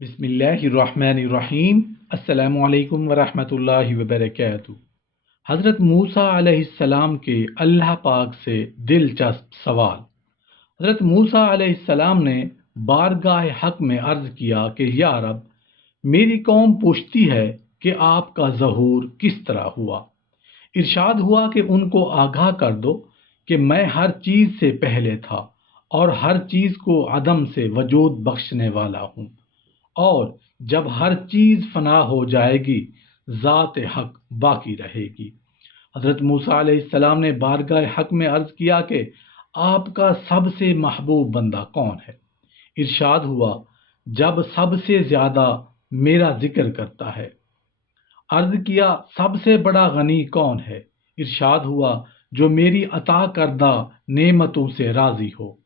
बिस्मिल्लाहिर्रहमानिर्रहीम। अस्सलामु अलैकुम वरहमतुल्लाहि वबरकातुहू। हज़रत मूसा अलैहिस्सलाम के अल्लाह पाक से दिलचस्प सवाल। हज़रत मूसा अलैहिस्सलाम ने बारगाह हक में अर्ज़ किया कि या रब, मेरी कौम पूछती है कि आपका ज़हूर किस तरह हुआ। इरशाद हुआ कि उनको आगाह कर दो कि मैं हर चीज़ से पहले था और हर चीज़ को अदम से वजूद बख्शने वाला हूँ, और जब हर चीज़ फना हो जाएगी ज़ात हक बाकी रहेगी। हज़रत मूसा अलैहिस्सलाम ने बारगाह हक में अर्ज़ किया कि आपका सबसे महबूब बंदा कौन है। इरशाद हुआ, जब सबसे ज़्यादा मेरा जिक्र करता है। अर्ज़ किया, सबसे बड़ा गनी कौन है। इरशाद हुआ, जो मेरी अता करदा नेमतों से राज़ी हो।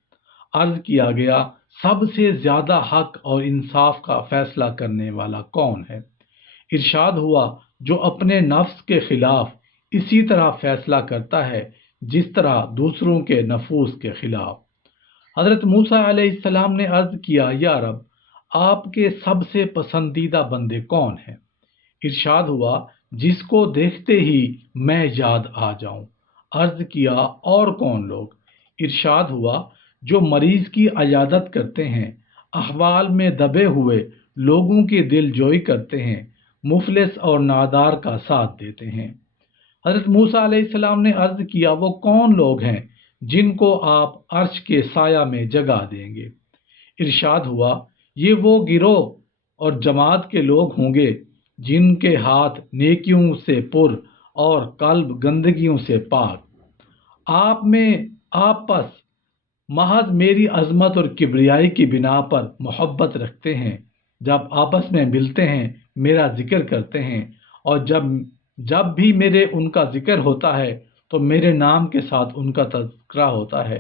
अर्ज़ किया गया, सबसे ज़्यादा हक और इंसाफ का फैसला करने वाला कौन है। इरशाद हुआ, जो अपने नफ्स के खिलाफ इसी तरह फैसला करता है जिस तरह दूसरों के नफूस के खिलाफ। हज़रत मूसा अलैहिस्सलाम ने अर्ज़ किया, या रब, आपके सबसे पसंदीदा बंदे कौन हैं। इरशाद हुआ, जिसको देखते ही मैं याद आ जाऊं। अर्ज़ किया, और कौन लोग। इरशाद हुआ, जो मरीज़ की अयादत करते हैं, अहवाल में दबे हुए लोगों की दिलजोई करते हैं, मुफलिस और नादार का साथ देते हैं। हज़रत मूसा अलैहिस्सलाम ने अर्ज़ किया, वो कौन लोग हैं जिनको आप अर्श के साया में जगा देंगे। इरशाद हुआ, ये वो गिरोह और जमात के लोग होंगे जिनके हाथ नेकियों से पुर और कल्ब गंदगियों से पाक। आप में आपस महज मेरी अजमत और किबरियाई की बिना पर मोहब्बत रखते हैं। जब आपस में मिलते हैं मेरा जिक्र करते हैं, और जब जब भी मेरे उनका जिक्र होता है तो मेरे नाम के साथ उनका तज़किरा होता है।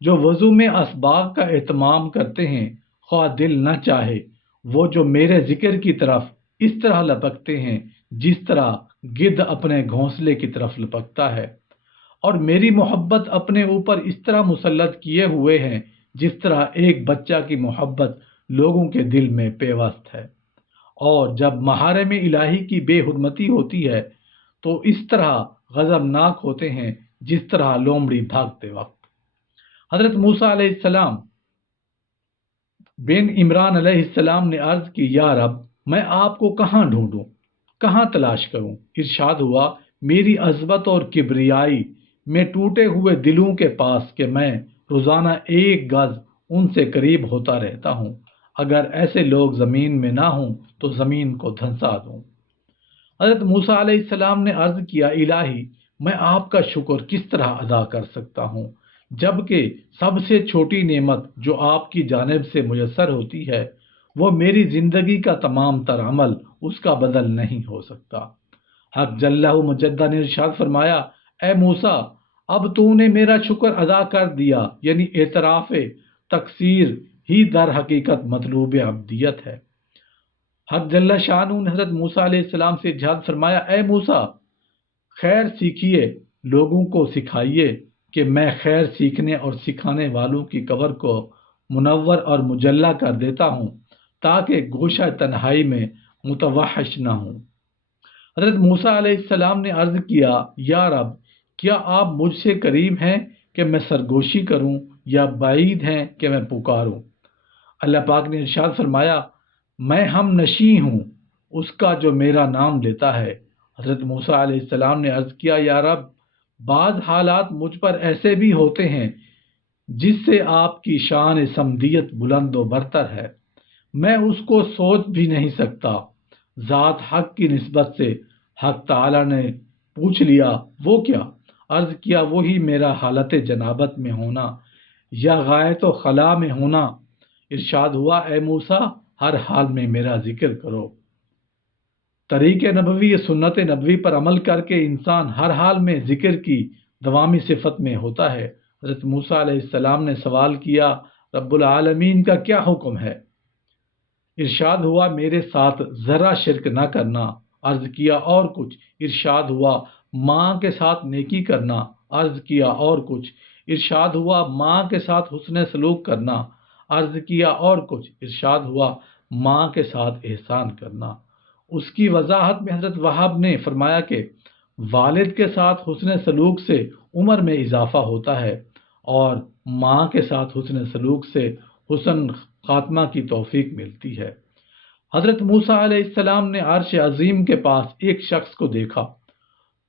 जो वज़ू में असबाग का एहतमाम करते हैं, ख्वाह दिल न चाहे, वो जो मेरे जिक्र की तरफ इस तरह लपकते हैं जिस तरह गिद्ध अपने घोंसले की तरफ लपकता है, और मेरी मोहब्बत अपने ऊपर इस तरह मुसल्लत किए हुए हैं जिस तरह एक बच्चा की मोहब्बत लोगों के दिल में पेवस्त है, और जब महारम इलाही की बेहुरमती होती है तो इस तरह गज़बनाक होते हैं जिस तरह लोमड़ी भागते वक्त। हज़रत मूसा अलैहिस्सलाम बिन इमरान अलैहिस्सलाम ने अर्ज़ की, या रब, मैं आपको कहाँ ढूंढूं, कहाँ तलाश करूं। इरशाद हुआ, मेरी अज़मत और किबरियाई में टूटे हुए दिलों के पास कि मैं रोज़ाना एक गज़ उनसे करीब होता रहता हूँ। अगर ऐसे लोग ज़मीन में ना हों तो ज़मीन को धंसा दूँ। हज़रत मूसा अलैहिस्सलाम ने अर्ज़ किया, इलाही, मैं आपका शुक्र किस तरह अदा कर सकता हूँ, जबकि सबसे छोटी नेमत जो आपकी जानिब से मुयस्सर होती है वो मेरी ज़िंदगी का तमाम तर अमल उसका बदल नहीं हो सकता। हक जल्लहु मुजद्दा ने इरशाद फरमाया, ए मूसा, अब तूने मेरा शुक्र अदा कर दिया, यानी एतराफ़ तकसीर ही दर हकीकत मतलूब अब्दियत है। हक जल्ला शानू ने हज़रत मूसा अलैहिस्सलाम से इरशाद फरमाया, ए मूसा, खैर सीखिए, लोगों को सिखाइए कि मैं खैर सीखने और सिखाने वालों की कब्र को मुनव्वर और मुजल्ला कर देता हूँ ताकि गोशा तन्हाई में मुतवहश न हूँ। हज़रत मूसा अलैहिस्सलाम ने अर्ज़ किया, या रब, क्या आप मुझसे करीब हैं कि मैं सरगोशी करूँ या बाईद हैं कि मैं पुकारूँ। अल्लाह पाक ने इरशाद फरमाया, मैं हम नशी हूँ उसका जो मेरा नाम लेता है। हज़रत मूसा अलैहिस्सलाम ने अर्ज़ किया, या रब, बाज़ हालात मुझ पर ऐसे भी होते हैं जिससे आपकी शान समदियत बुलंद व बरतर है, मैं उसको सोच भी नहीं सकता। ज़ात हक की निस्बत से हक ताला ने पूछ लिया, वो क्या। अर्ज़ किया, वही मेरा हालत जनाबत में होना या गायत व खला में होना। इरशाद हुआ, ए मूसा, हर हाल में मेरा जिक्र करो। तरीक़े नबवी सुन्नत नबवी पर अमल करके इंसान हर हाल में ज़िक्र की दवामी सिफत में होता है। हज़रत मूसा अलैहिस्सलाम ने सवाल किया, रब्बुल आलमीन का क्या हुक्म है। इरशाद हुआ, मेरे साथ ज़रा शिरक न करना। अर्ज़ किया, और कुछ। इरशाद हुआ, माँ के साथ नेकी करना। अर्ज़ किया, और कुछ। इरशाद हुआ, माँ के साथ हुस्न सलूक करना। अर्ज़ किया, और कुछ। इरशाद हुआ, ماں کے ساتھ احسان کرنا۔ اس کی وضاحت میں حضرت وہاب نے فرمایا کہ والد کے ساتھ حسن سلوک سے عمر میں اضافہ ہوتا ہے اور ماں کے ساتھ حسن سلوک سے حسن خاتمہ کی توفیق ملتی ہے۔ حضرت موسیٰ علیہ السلام نے عرش عظیم کے پاس ایک شخص کو دیکھا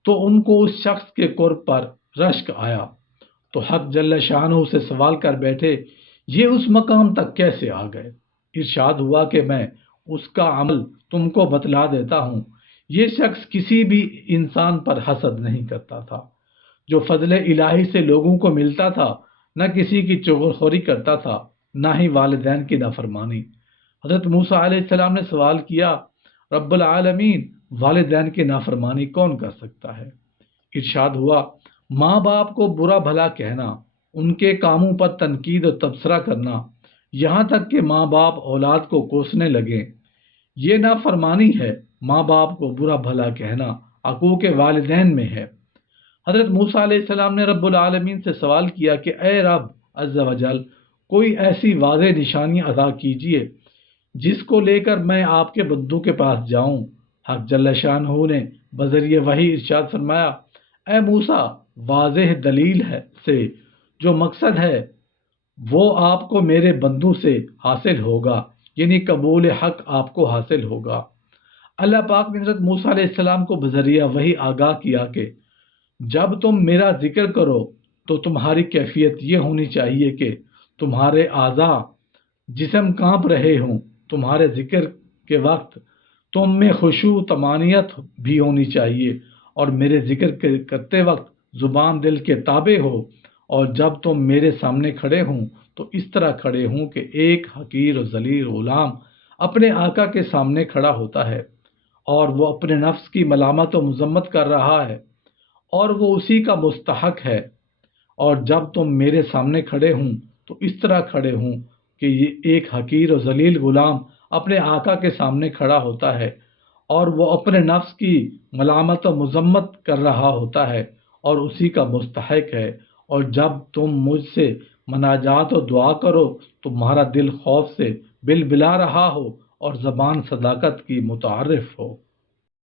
تو ان کو اس شخص کے قرب پر رشک آیا، تو حق جل شانہ سے سوال کر بیٹھے، یہ اس مقام تک کیسے آ گئے؟ ارشاد ہوا کہ میں اس کا عمل تم کو بتلا دیتا ہوں۔ یہ شخص کسی بھی انسان پر حسد نہیں کرتا تھا، جو فضل الہی سے لوگوں کو ملتا تھا، نہ کسی کی چغلخوری کرتا تھا، نہ ہی والدین کی نافرمانی۔ حضرت موسیٰ علیہ السلام نے سوال کیا، رب العالمین، والدین کی نافرمانی کون کر سکتا ہے؟ ارشاد ہوا، ماں باپ کو برا بھلا کہنا، ان کے کاموں پر تنقید و تبصرہ کرنا، یہاں تک کہ ماں باپ اولاد کو کوسنے لگیں، یہ نافرمانی ہے۔ ماں باپ کو برا بھلا کہنا حقوق والدین میں ہے۔ حضرت موسیٰ علیہ السلام نے رب العالمین سے سوال کیا کہ اے رب عز و جل، کوئی ایسی واضح نشانی عطا کیجیے جس کو لے کر میں آپ کے بندوں کے پاس جاؤں۔ حق جل شانہ نے بذریعہ وحی ارشاد فرمایا، اے موسیٰ، واضح دلیل ہے سے جو مقصد ہے وہ آپ کو میرے بندوں سے حاصل ہوگا، یعنی قبول حق آپ کو حاصل ہوگا۔ اللہ پاک نے حضرت موسیٰ علیہ السلام کو بذریعہ وحی آگاہ کیا کہ جب تم میرا ذکر کرو تو تمہاری کیفیت یہ ہونی چاہیے کہ تمہارے اعضاء جسم کانپ رہے ہوں۔ تمہارے ذکر کے وقت تم میں خشوع طمانینت بھی ہونی چاہیے، اور میرے ذکر کرتے وقت زبان دل کے تابع ہو، اور جب تم میرے سامنے کھڑے ہوں تو اس طرح کھڑے ہوں کہ ایک حقیر و ذلیل غلام اپنے آقا کے سامنے کھڑا ہوتا ہے اور وہ اپنے نفس کی ملامت و مذمت کر رہا ہے اور وہ اسی کا مستحق ہے، اور جب تم میرے سامنے کھڑے ہوں تو اس طرح کھڑے ہوں کہ یہ ایک حقیر و ذلیل غلام اپنے آقا کے سامنے کھڑا ہوتا ہے اور وہ اپنے نفس کی ملامت و مذمت کر رہا ہوتا ہے اور اسی کا مستحق ہے، اور جب تم مجھ سے مناجات و دعا کرو تمہارا دل خوف سے بل بلا رہا ہو اور زبان صداقت کی متعارف ہو۔